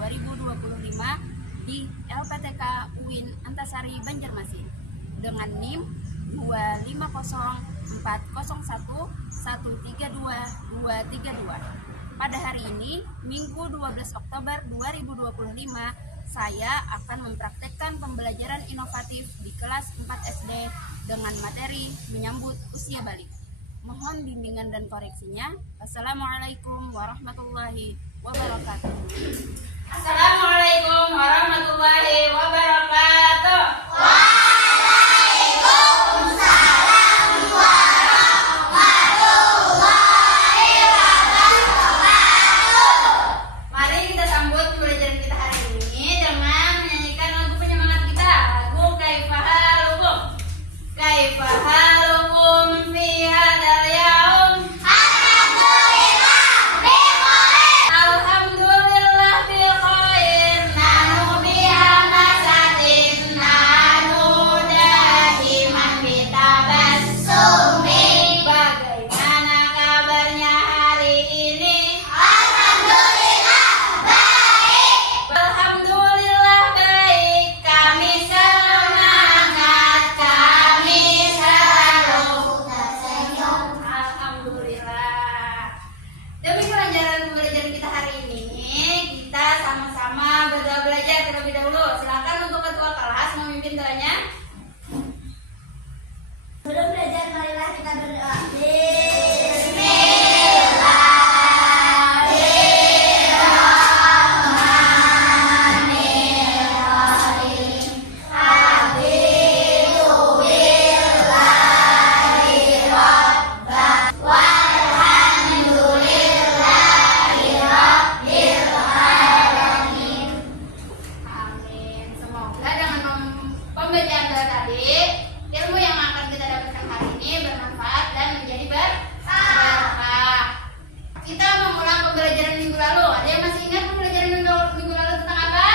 2025 di LPTK UIN Antasari Banjarmasin dengan NIM 25401132232. Pada hari ini, Minggu 12 Oktober 2025, saya akan mempraktekkan pembelajaran inovatif di kelas 4 SD dengan materi menyambut usia balik. Mohon bimbingan dan koreksinya. Assalamualaikum warahmatullahi wabarakatuh. Assalamualaikum warahmatullahi wabarakatuh. Waalaikumsalam warahmatullahi wabarakatuh. Mari kita sambut pembelajaran kita hari ini dengan menyanyikan lagu penyemangat kita, lagu Kaifahalukum. Kaifahalukum fi hadzal yaum. Alhamdulillah bikhair. Alhamdulillah bil khair. Nahnu bihamasatin nahnu dahiman bitabassumi. Bagaimana kabarnya hari ini? Alhamdulillah baik. Alhamdulillah baik. Kami semangat, kami selalu Tersenyum. alhamdulillah. Demi pembelajaran kita hari ini, kita sama-sama berdoa belajar terlebih dahulu. Silakan untuk ketua kelas memimpin doanya. Sebelum belajar, marilah kita berdoa. Amin. Semoga dengan pembacaan doa tadi, ilmu yang akan kita dapatkan hari ini bermanfaat dan menjadi berkah. Kita mengulang pembelajaran minggu lalu. Ada yang masih ingat pembelajaran minggu lalu tentang apa?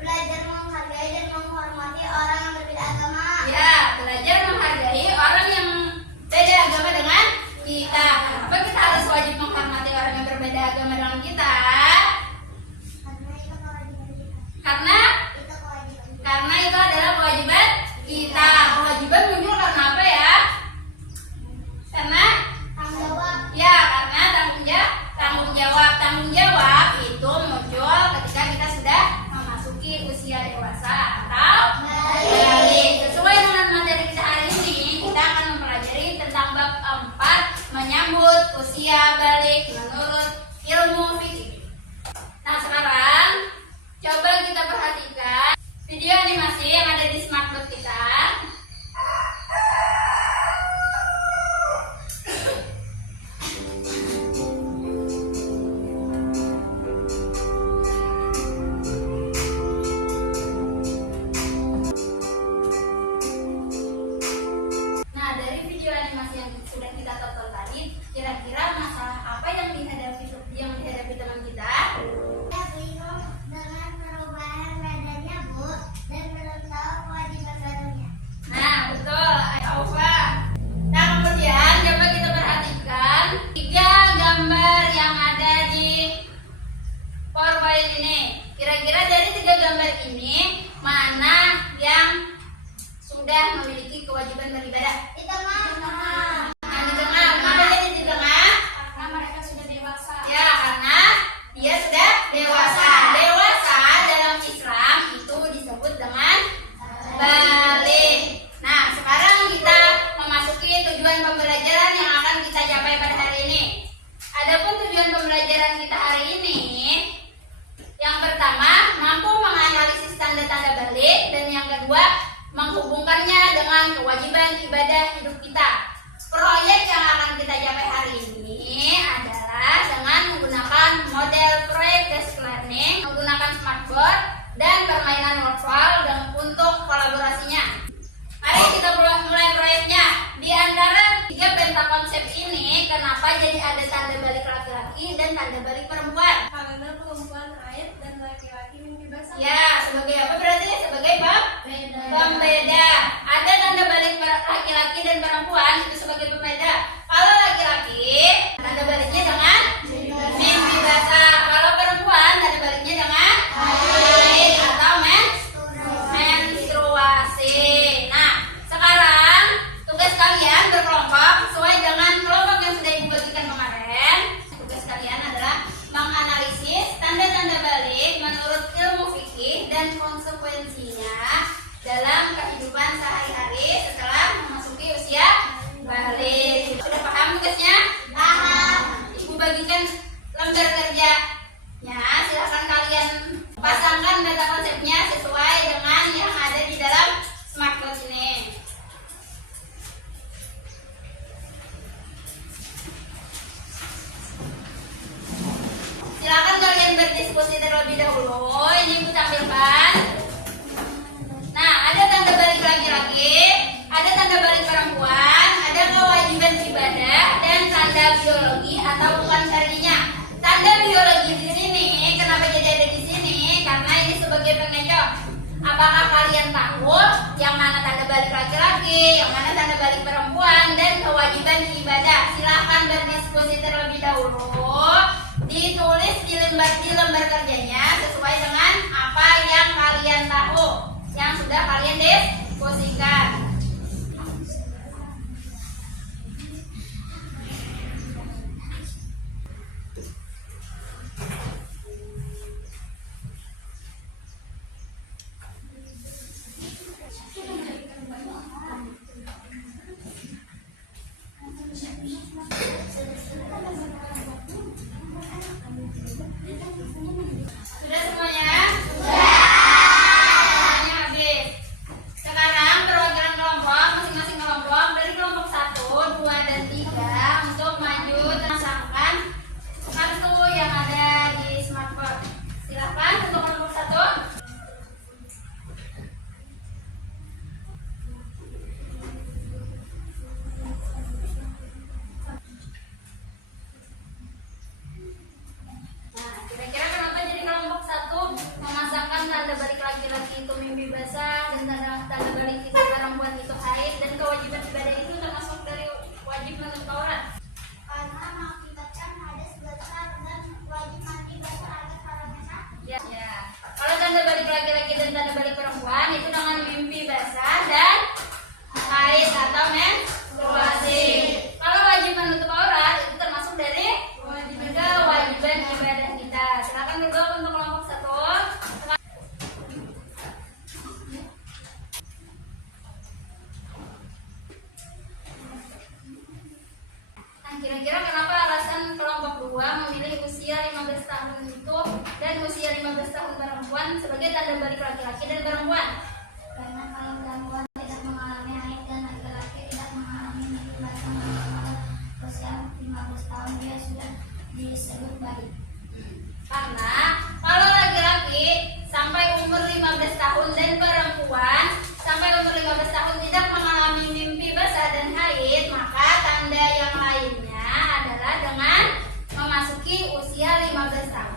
Belajar menghargai dan menghormati orang yang berbeda agama. Ya, belajar menghargai orang yang beda agama dengan kita. Kenapa kita harus wajib menghormati orang yang berbeda agama dengan kita? Karena itu kewajiban kita. Karena itu adalah kewajiban kita. Kewajiban muncul karena apa ya? Karena Tanggung jawab. ya, karena tanggung jawab itu muncul ketika kita sudah memasuki usia dewasa atau balik. Sesuai dengan materi kita hari ini, kita akan mempelajari tentang bab 4 menyambut usia balik menurut ilmu fikih. Nah, sekarang coba kita perhatikan video animasi yang ada di smartboard kita. Nah, dari video animasi yang sudah kita tonton tadi, kira-kira masalah apa yang dihadapi teman kita? Saya bingung dengan perubahan badannya, Bu, dan belum tahu kewajiban barunya. Nah, betul, Aufa. Nah, kemudian coba kita perhatikan 3 gambar yang ada di PowerPoint ini. Kira-kira dari 3 gambar ini, mana yang sudah memiliki kewajiban beribadah? Di tengah. Nah, di tengah. Kenapa jadi di tengah? Karena mereka sudah dewasa. Ya, karena dia sudah dewasa. Dewasa dalam Islam itu disebut dengan balik. Nah, sekarang kita memasuki tujuan pembelajaran yang akan kita capai pada hari ini. Adapun tujuan pembelajaran kita hari ini, yang pertama, mampu menganalisis tanda-tanda balik, dan yang kedua, menghubungkannya dengan kewajiban ibadah hidup kita. Proyek yang akan kita capai hari ini adalah dengan menggunakan model proyek desk learning, menggunakan smartboard, dan permainan virtual untuk kolaborasinya. Mari kita mulai proyeknya. Di antara 3 penta konsep ini, kenapa jadi ada tanda balik laki-laki dan tanda balik perempuan? Karena perempuan haid dan laki-laki mimpi basah. Ya, sebagai apa berarti? Sebagai pembeda. Ada tanda balik laki-laki dan perempuan itu sebagai pembeda. Kalau laki-laki, tanda baliknya dengan mimpi basah. Kalau perempuan, tanda baliknya dengan lembar kerja. Ya, silahkan kalian pasangkan data konsepnya sesuai dengan yang ada di dalam smartboard ini. Silakan kalian berdiskusi terlebih dahulu. Ini Ibu tampilkan. Nah, ada tanda balik laki-laki, ada tanda balik perempuan, ada kewajiban ibadah, dan tanda biologi atau bukan syar'inya. Tanda biologi di sini, kenapa jadi ada di sini? Karena ini sebagai pengecok. Apakah kalian tahu yang mana tanda balik laki-laki, yang mana tanda balik perempuan, dan kewajiban ibadah? Silahkan berdiskusi terlebih dahulu. Ditulis di lembar kerjanya sesuai dengan apa yang kalian tahu, yang sudah kalian diskusikan. Sudah semuanya? Semuanya habis. Sekarang perwakilan kelompok, masing-masing kelompok dari kelompok 1, 2, dan 3 untuk maju memasangkan kartu yang ada di smartboard. Silakan untuk kelompok 1. Nah, kira-kira kenapa jadi kelompok 1 memasangkan tanda balik laki-laki itu mimpi basah dan tanda balik itu perempuan itu haid, dan kewajiban ibadah itu termasuk dari wajib menurut Taurat? Karena mengakibatkan hadas besar dan wajib mandi besar agar para menak. Ya. Kalau tanda balik laki-laki dan tanda balik perempuan itu dengan mimpi basah dan haid atau menstruasi. Kalau wajib menurut Taurat itu termasuk dari kewajiban ibadah kita. Silakan bergabung untuk kelompok 1. Nah, kira-kira kenapa alasan kelompok 2 memilih usia 15 tahun itu dan usia 15 tahun perempuan sebagai tanda balik laki-laki dan perempuan? Karena kalau perempuan tidak mengalami haid dan laki-laki tidak mengalami mimpi basah pada usia 15 tahun dia sudah disebut baik. Karena kalau laki-laki sampai umur 15 tahun dan perempuan sampai umur 15 tahun tidak mengalami mimpi basah dan haid, maka tanda yang lainnya adalah dengan memasuki usia 15 tahun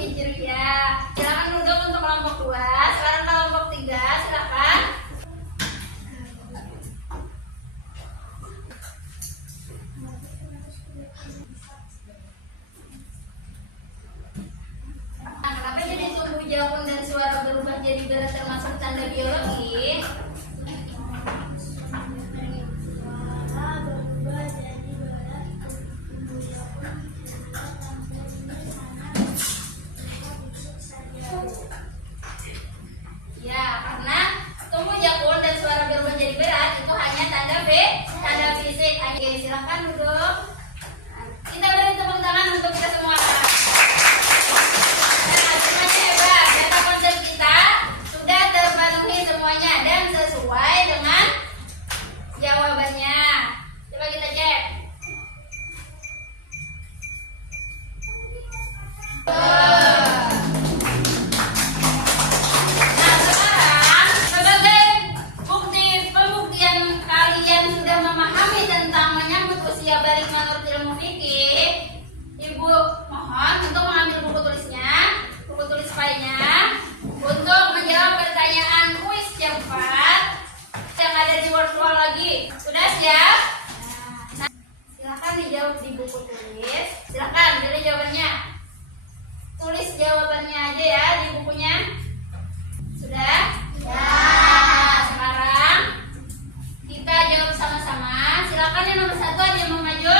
Hijriah. Silakan duduk untuk kelompok 2. Sekarang kelompok 3, silakan. Nah, kenapa jadi tumbuh jangkung dan suara berubah jadi berat termasuk tanda biologi? Ya, karena tumbuh jakun dan suara berubah jadi berat itu hanya tanda tanda fisik. Oke, silakan duduk. Kita beri tepuk tangan untuk kita semua. Nah, semuanya hebat. Data konsep kita sudah terpenuhi semuanya dan sesuai dengan jawabannya. Coba kita cek. Nah, sekarang sebagai pembuktian kalian sudah memahami tentang menyambut usia balik menurut ilmu fikih, Ibu mohon untuk mengambil buku tulisnya, buku tulis filenya, untuk menjawab pertanyaan kuis cepat yang ada di virtual lagi. Sudah siap? Nah, silakan dijawab di buku tulis. Silakan pilih jawabannya. Tulis jawabannya aja ya di bukunya. Sudah? Ya. Nah, sekarang kita jawab sama-sama. Silakan yang nomor 1 ada yang mau maju.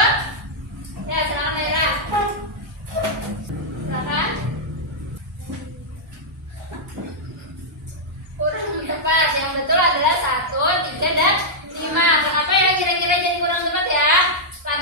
Ya, silakan Daira. Silakan. Kurang tepat. Yang betul adalah 1, 3, dan 5. Kenapa ya kira-kira jadi kurang tepat ya? Karena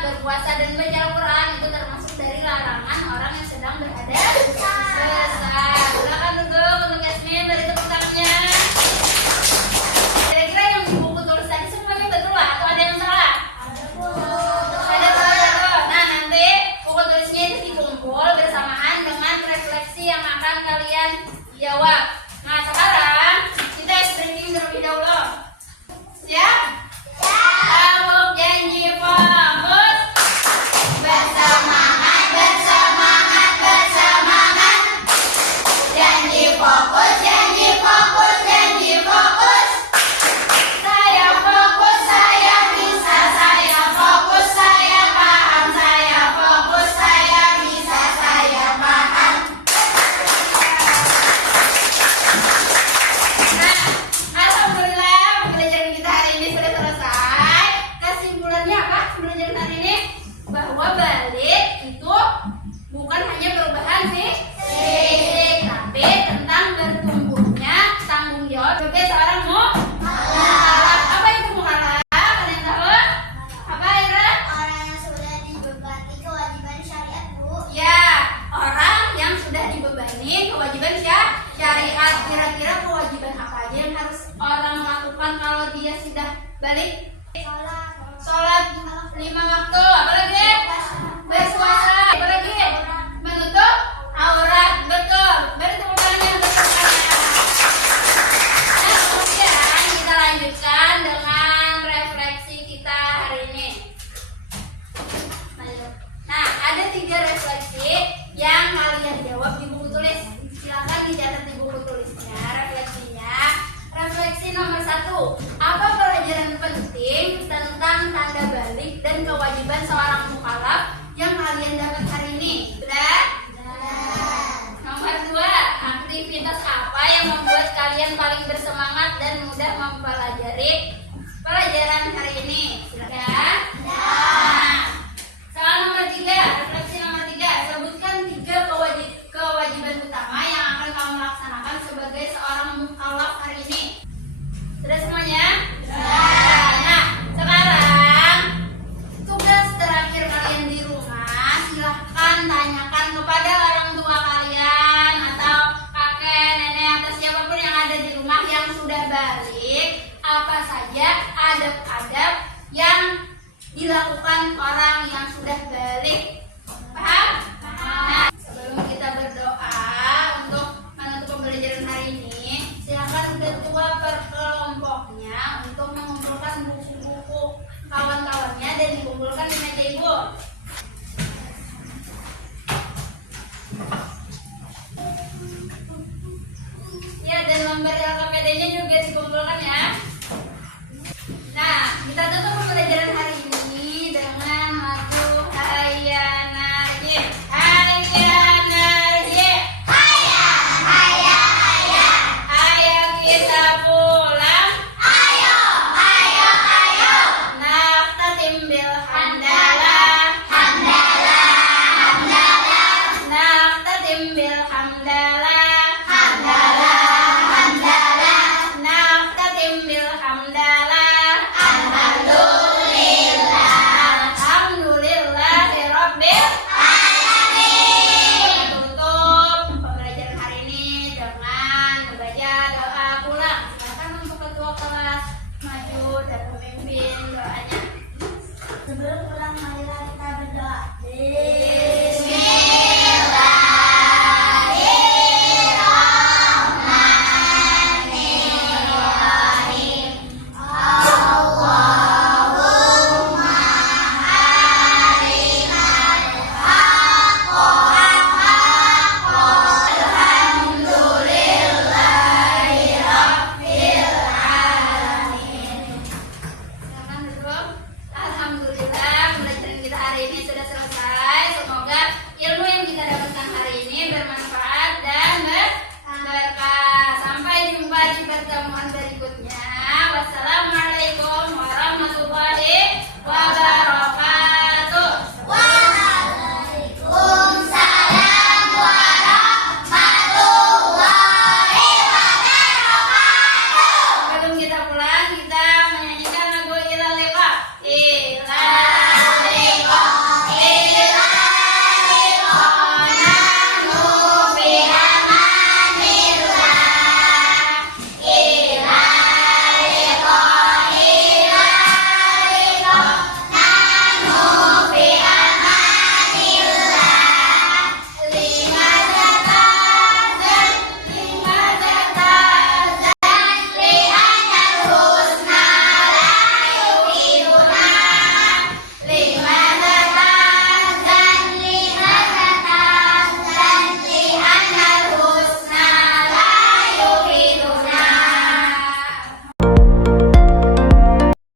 berpuasa dan baca Al-Quran itu termasuk dari larangan orang yang sedang berhadas besar. Silakan duduk untuk Yasmin, beri tepuk tangannya. Kira-kira yang di buku tulis tadi semuanya betul lah atau ada yang salah? Ada salah. Nah, nanti buku tulisnya itu dikumpul bersamaan dengan refleksi yang akan kalian jawab. Nah, sekarang kita breaking terlebih dahulu. Siap? Tabuk janji fokus. Bersemangat, bersemangat, bersemangat. Janji fokus, janji fokus, janji fokus. Saya fokus, saya bisa, saya fokus, saya paham, saya fokus, saya bisa, saya paham. Nah, alhamdulillah pembelajaran kita hari ini sudah selesai. Kesimpulannya apa pembelajaran hari ini? Bahwa balik itu bukan hanya perubahan fisik, tapi tentang bertumbuhnya tanggung jawab sebagai seorang mukallaf. Apa itu mukallaf? Kalian tahu? Apa Ira? Orang yang sudah dibebani kewajiban syariat, Bu. Ya, orang yang sudah dibebani kewajiban syariat. Kira-kira kewajiban apa aja yang harus orang lakukan kalau dia sudah balik? Sholat 5 waktu. Apalagi? Berpuasa. Apalagi? Menutup aurat. Betul. Beri tepuk tangan yang betul. Nah, kemudian kita lanjutkan dengan refleksi kita hari ini. Nah, ada 3 refleksi yang kalian jawab di buku tulis. Silakan dicatat di buku tulisnya refleksinya. Refleksi nomor 1. Apa pelajaran penting tentang tanda balik dan kewajiban seorang mukallaf yang kalian dapat hari ini? Sudah? Nomor 2. Aktivitas apa yang membuat kalian paling bersemangat dan mudah mempelajari pelajaran hari ini? Sudah? Nah, soal nomor 3, refleksi nomor 3. Sebutkan 3 kewajiban utama yang akan kamu laksanakan sebagai seorang mukallaf hari ini. Sudah semuanya? Sudah. Nah, sekarang tugas terakhir kalian di rumah, silahkan tanyakan kepada orang tua kalian atau kakek, nenek atau siapapun yang ada di rumah yang sudah balik, apa saja adab-adab yang dilakukan orang yang sudah balik. Paham? Nah, sebelum kita berdoa untuk menutup pembelajaran hari ini, silakan ketua perkelompoknya untuk mengumpulkan buku-buku kawan-kawannya dan dikumpulkan di meja ibu. Ya, dan memberi